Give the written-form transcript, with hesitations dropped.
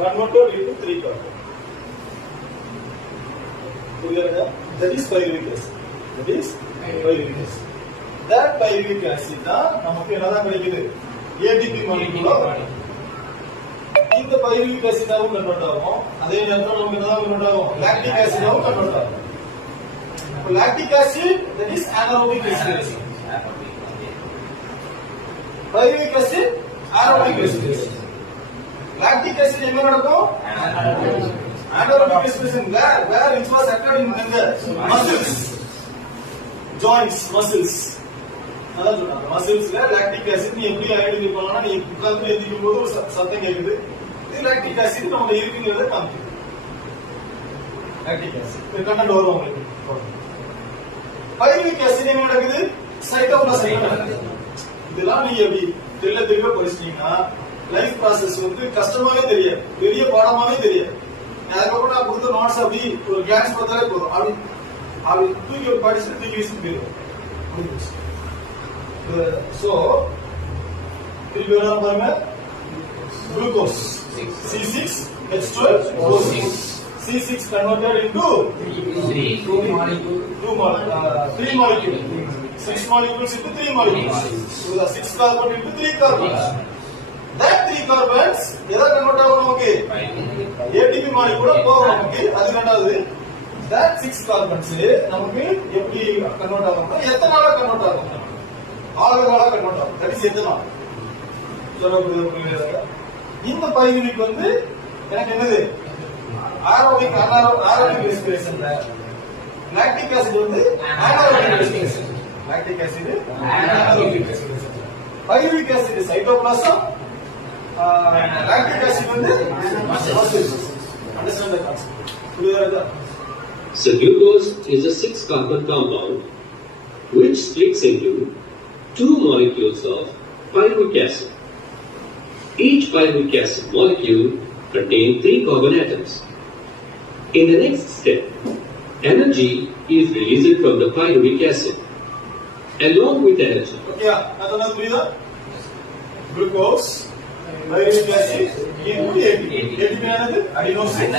converted into 3 carbon. That is pyruvic acid. That is pyruvic acid. That pyruvic acid தான் நமக்கு என்னதான் கிடைக்குது? ATP molecule. இந்த pyruvic acid ஆவும் கன்வெர்ட் ஆகும். அதே நேரத்துல நமக்கு என்னதான் கன்வெர்ட் ஆகும்? lactic acid ஆவும் கன்வெர்ட் ஆகும். அப்ப lactic acid that is anaerobic respiration. pyruvic acid aerobic respiration. lactic acid எங்க நடக்கும்? anaerobic respiration. Where it was occurred in the muscles, joints, muscles. அதான் சொல்றாங்க மசில்ஸ்ல லாக்டிக் ஆசிட் நீ எப்படி ஐடென்டிஃபை பண்ணலாம்? நீ உட்கார்ந்து எந்திரிக்கும் போது ஒரு சத்தம் கேக்குது, இது லாக்டிக் ஆசிட் நம்ம இருக்குங்கிறத காமிக்குது. லாக்டிக் ஆசிட் கண்டென்ட் வரும் உங்களுக்கு. பைருவிக் ஆசிட் எங்க நடக்குது? சைட்டோபிளாசம் நடக்குது. இதெல்லாம் நீங்க எப்படி தெளிவா படிச்சிட்டீங்கன்னா லைஃப் ப்ராசஸ் வந்து கஷ்டமாவே தெரியாது, பெரிய பாடமாவே தெரியாது. அதுக்கப்புறம் நான் கொடுத்த நோட்ஸ் அப்படி ஒரு கிளான்ஸ் பார்த்தாலே போதும், அப்படி தூக்கி படிச்சுட்டு தூக்கி வீசிட்டு போயிடும். So, திருப்பி என்ன பாருங்க, glucose C6H12O6. C6 converted into 3 molecules. 6 molecules into 3 molecules. So the 6 carbon into 3 carbons. That 3 carbons எதா கன்வெர்ட் ஆகும் நமக்கு? ATP molecule போகும் நமக்கு. அது ரெண்டாவது. That 6 carbons நமக்கு எப்படி கன்வெர்ட் ஆகும்னா எத்தனால கன்வெர்ட் ஆகும்? ஆல்கஹாலா கன்வெர்ட் ஆகும். That is ethanol. இந்த பைருவிக் வந்து எனக்கு என்னது? aerobic respiration. lactic acid வந்து anaerobic respiration. lactic acid anaerobic respiration. pyruvic acid cytoplasm, lactic acid வந்து muscles. Understand the concept? புரியுதா? So glucose is a 6 carbon compound which splits into 2 molecules of pyruvic acid. Each pyruvic acid molecule contains 3 carbon atoms. In the next step, energy is released from the pyruvic acid. Along with energy. Okay, that's clear. Glucose, pyruvic acid, ATP. ATP is adenosine.